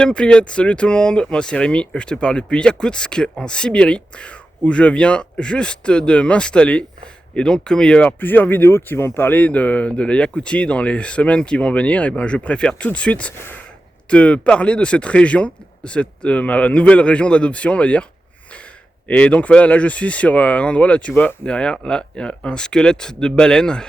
Всем привет, salut tout le monde, moi c'est Rémi, je te parle depuis Yakoutsk en Sibérie où je viens juste de m'installer et donc comme il va y avoir plusieurs vidéos qui vont parler de la Yakoutie dans les semaines qui vont venir, et ben je préfère tout de suite te parler de cette région, ma nouvelle région d'adoption on va dire. Et donc voilà, là je suis sur un endroit, là tu vois derrière, là il y a un squelette de baleine.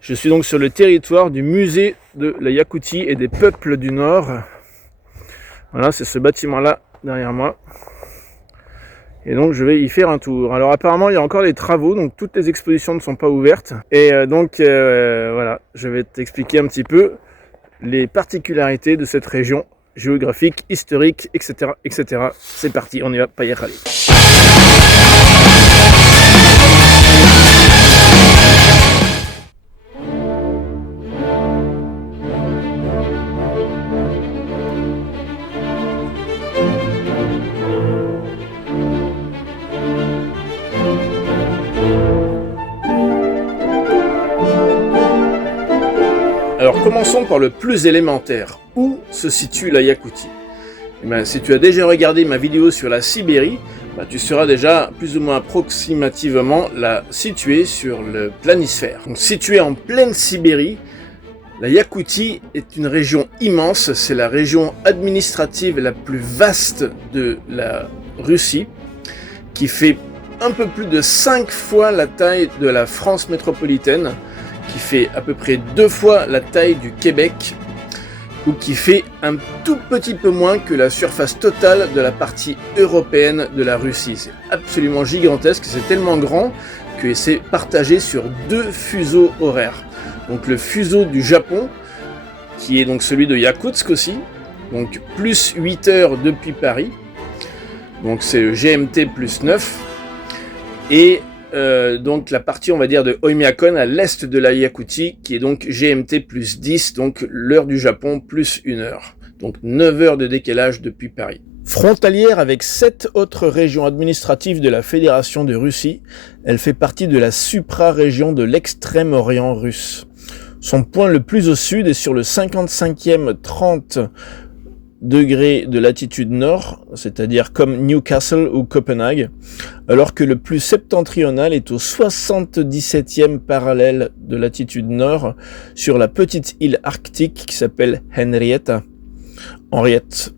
Je suis donc sur le territoire du musée de la Yakoutie et des peuples du Nord. Voilà, c'est ce bâtiment-là derrière moi. Et donc je vais y faire un tour. Alors apparemment il y a encore des travaux, donc toutes les expositions ne sont pas ouvertes. Et voilà, je vais t'expliquer un petit peu les particularités de cette région géographique, historique, etc. etc. C'est parti, on y va, pas y aller. Alors commençons par le plus élémentaire. Où se situe la Yakoutie ? Eh bien, si tu as déjà regardé ma vidéo sur la Sibérie, tu sauras déjà plus ou moins approximativement la situer sur le planisphère. Donc située en pleine Sibérie, la Yakoutie est une région immense, c'est la région administrative la plus vaste de la Russie, qui fait un peu plus de 5 fois la taille de la France métropolitaine, qui fait à peu près 2 fois la taille du Québec, ou qui fait un tout petit peu moins que la surface totale de la partie européenne de la Russie. C'est absolument gigantesque, c'est tellement grand que c'est partagé sur 2 fuseaux horaires. Donc le fuseau du Japon, qui est donc celui de Yakoutsk aussi, donc plus 8 heures depuis Paris, donc c'est GMT plus 9, et donc la partie on va dire de Oymyakon à l'est de la Yakoutie qui est donc GMT plus 10, donc l'heure du Japon plus 1 heure. Donc 9 heures de décalage depuis Paris. Frontalière avec 7 autres régions administratives de la Fédération de Russie, elle fait partie de la supra-région de l'extrême-orient russe. Son point le plus au sud est sur le 55e 30 degrés de latitude nord, c'est-à-dire comme Newcastle ou Copenhague, alors que le plus septentrional est au 77e parallèle de latitude nord, sur la petite île arctique qui s'appelle Henriette.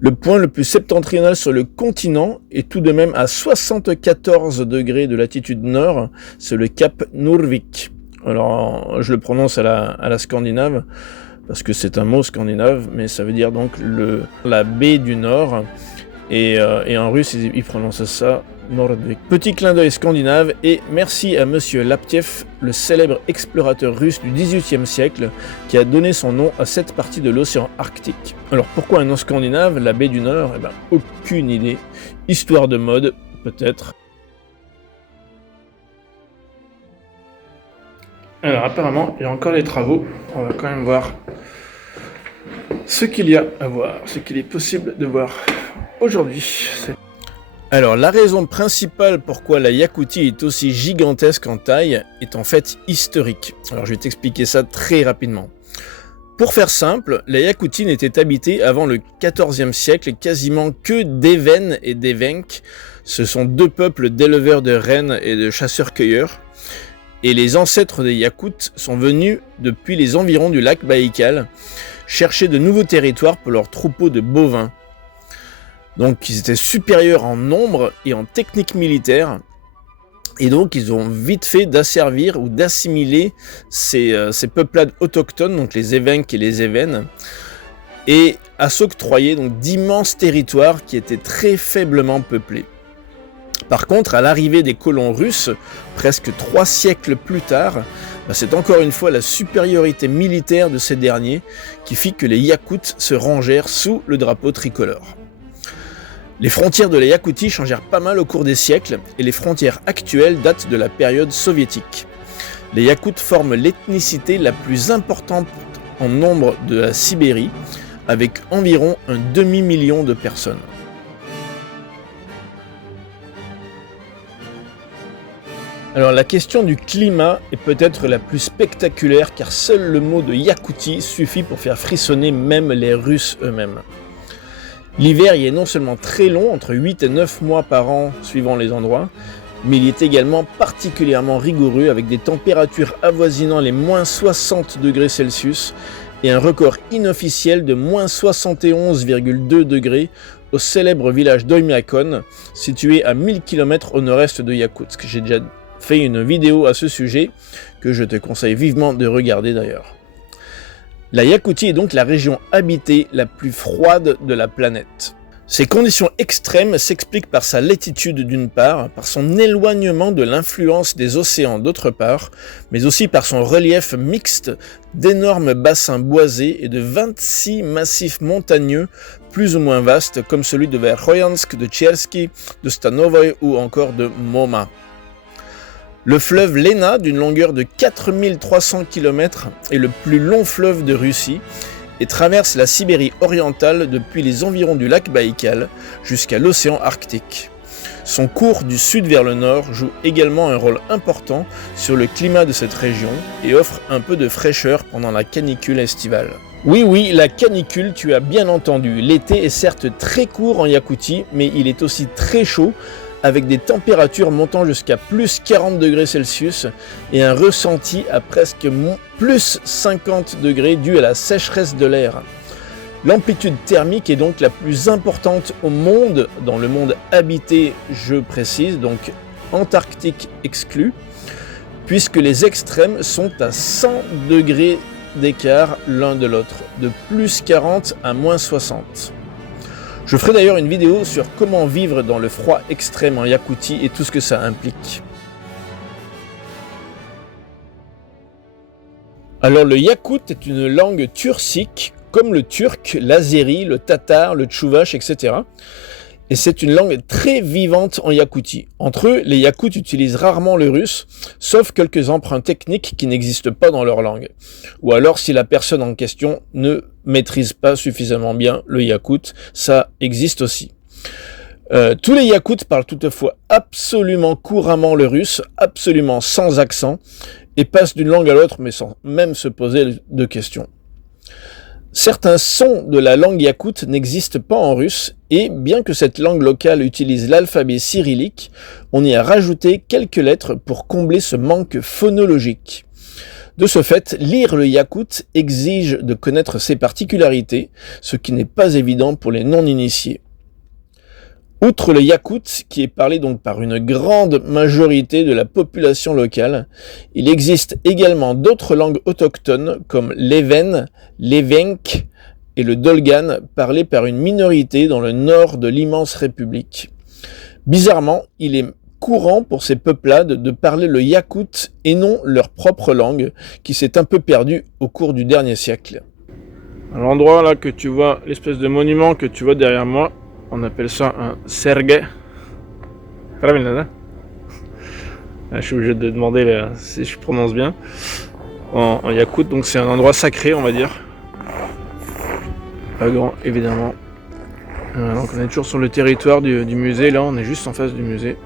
Le point le plus septentrional sur le continent est tout de même à 74 degrés de latitude nord, c'est le cap Nordvik. Alors, je le prononce à la scandinave, parce que c'est un mot scandinave, mais ça veut dire donc la baie du Nord, et en russe ils prononcent ça Nordvik. Petit clin d'œil scandinave, et merci à monsieur Laptiev, le célèbre explorateur russe du XVIIIe siècle, qui a donné son nom à cette partie de l'océan Arctique. Alors pourquoi un nom scandinave, la baie du Nord ? Eh ben, aucune idée. Histoire de mode, peut-être. Alors apparemment, il y a encore des travaux, on va quand même voir ce qu'il y a à voir, ce qu'il est possible de voir aujourd'hui. Alors la raison principale pourquoi la Yakoutie est aussi gigantesque en taille est en fait historique. Alors je vais t'expliquer ça très rapidement. Pour faire simple, la Yakoutie n'était habitée avant le XIVe siècle quasiment que d'Évènes et d'Évenques. Ce sont 2 peuples d'éleveurs de rennes et de chasseurs-cueilleurs. Et les ancêtres des Yakoutes sont venus depuis les environs du lac Baïkal chercher de nouveaux territoires pour leurs troupeaux de bovins. Donc ils étaient supérieurs en nombre et en technique militaire, et donc ils ont vite fait d'asservir ou d'assimiler ces peuplades autochtones, donc les Évenques et les Évènes, et à s'octroyer donc d'immenses territoires qui étaient très faiblement peuplés. Par contre, à l'arrivée des colons russes, presque 3 siècles plus tard, c'est encore une fois la supériorité militaire de ces derniers qui fit que les Yakoutes se rangèrent sous le drapeau tricolore. Les frontières de la Yakoutie changèrent pas mal au cours des siècles, et les frontières actuelles datent de la période soviétique. Les Yakoutes forment l'ethnicité la plus importante en nombre de la Sibérie, avec environ un demi-million de personnes. Alors la question du climat est peut-être la plus spectaculaire car seul le mot de Yakoutie suffit pour faire frissonner même les Russes eux-mêmes. L'hiver y est non seulement très long, entre 8 et 9 mois par an suivant les endroits, mais il est également particulièrement rigoureux avec des températures avoisinant les moins 60 degrés Celsius et un record inofficiel de moins 71,2 degrés au célèbre village d'Oymyakon, situé à 1000 km au nord-est de Yakoutsk. J'ai déjà fait une vidéo à ce sujet que je te conseille vivement de regarder d'ailleurs. La Yakoutie est donc la région habitée la plus froide de la planète. Ces conditions extrêmes s'expliquent par sa latitude d'une part, par son éloignement de l'influence des océans d'autre part, mais aussi par son relief mixte d'énormes bassins boisés et de 26 massifs montagneux plus ou moins vastes comme celui de Verkhoyansk, de Tchersky, de Stanovoy ou encore de Moma. Le fleuve Lena, d'une longueur de 4300 km, est le plus long fleuve de Russie et traverse la Sibérie orientale depuis les environs du lac Baïkal jusqu'à l'océan Arctique. Son cours du sud vers le nord joue également un rôle important sur le climat de cette région et offre un peu de fraîcheur pendant la canicule estivale. Oui, la canicule, tu as bien entendu. L'été est certes très court en Yakoutie, mais il est aussi très chaud, avec des températures montant jusqu'à plus 40 degrés Celsius et un ressenti à presque plus 50 degrés dû à la sécheresse de l'air. L'amplitude thermique est donc la plus importante au monde, dans le monde habité, je précise, donc Antarctique exclu, puisque les extrêmes sont à 100 degrés d'écart l'un de l'autre, de plus 40 à moins 60. Je ferai d'ailleurs une vidéo sur comment vivre dans le froid extrême en Yakoutie et tout ce que ça implique. Alors le yakoute est une langue turcique, comme le turc, l'azéri, le tatar, le tchouvache, etc. Et c'est une langue très vivante en Yakoutie. Entre eux, les Yakoutes utilisent rarement le russe, sauf quelques emprunts techniques qui n'existent pas dans leur langue. Ou alors si la personne en question ne maîtrise pas suffisamment bien le yakoute, ça existe aussi. Tous les Yakoutes parlent toutefois absolument couramment le russe, absolument sans accent, et passent d'une langue à l'autre mais sans même se poser de questions. Certains sons de la langue yakoute n'existent pas en russe et, bien que cette langue locale utilise l'alphabet cyrillique, on y a rajouté quelques lettres pour combler ce manque phonologique. De ce fait, lire le yakoute exige de connaître ses particularités, ce qui n'est pas évident pour les non-initiés. Outre le yakoute, qui est parlé donc par une grande majorité de la population locale, il existe également d'autres langues autochtones comme l'Even, l'Evenk et le Dolgan, parlés par une minorité dans le nord de l'immense république. Bizarrement, il est courant pour ces peuplades de parler le yakoute et non leur propre langue, qui s'est un peu perdue au cours du dernier siècle. À l'endroit là que tu vois, l'espèce de monument que tu vois derrière moi, on appelle ça un serge. Je suis obligé de demander si je prononce bien. En yakoute, donc c'est un endroit sacré, on va dire. Pas grand, évidemment. Donc on est toujours sur le territoire du musée, là on est juste en face du musée.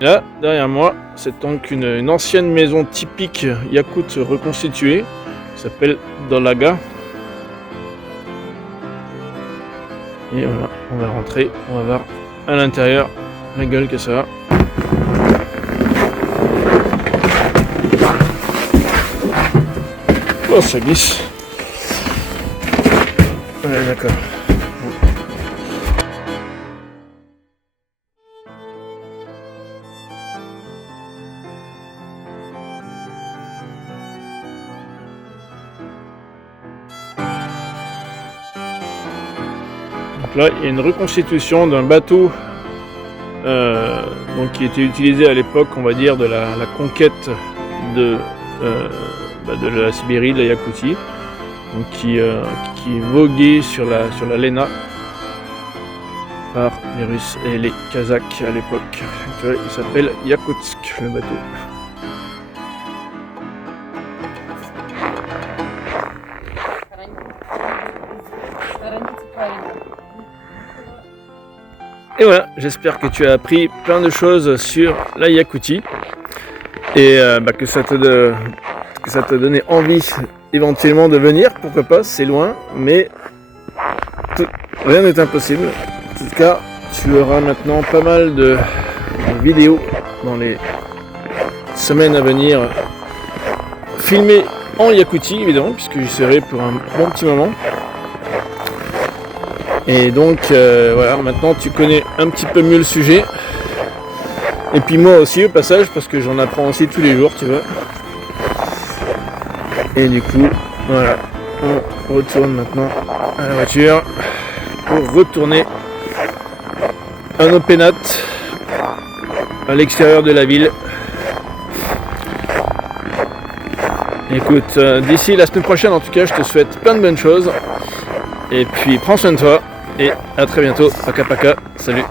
Là, derrière moi, c'est donc une ancienne maison typique yakoute reconstituée, qui s'appelle Dolaga. Et voilà, on va rentrer, on va voir à l'intérieur la gueule que ça a. Oh, ça glisse. Ouais, d'accord. Donc là, il y a une reconstitution d'un bateau donc qui était utilisé à l'époque, on va dire, de la conquête de la Sibérie, de la Yakoutie, donc qui voguait sur la Lena par les Russes et les Kazakhs à l'époque. Il s'appelle Yakoutsk, le bateau. Et voilà, j'espère que tu as appris plein de choses sur la Yakoutie et que ça t'a donné envie éventuellement de venir, pourquoi pas, c'est loin, mais rien n'est impossible. En tout cas, tu auras maintenant pas mal de vidéos dans les semaines à venir filmées en Yakoutie évidemment, puisque j'y serai pour un bon petit moment. Et donc voilà, maintenant tu connais un petit peu mieux le sujet. Et puis moi aussi au passage, parce que j'en apprends aussi tous les jours, tu vois. Et du coup, voilà, on retourne maintenant à la voiture pour retourner à nos pénates à l'extérieur de la ville. Écoute, d'ici la semaine prochaine en tout cas, je te souhaite plein de bonnes choses. Et puis prends soin de toi et à très bientôt. Paka paka, salut.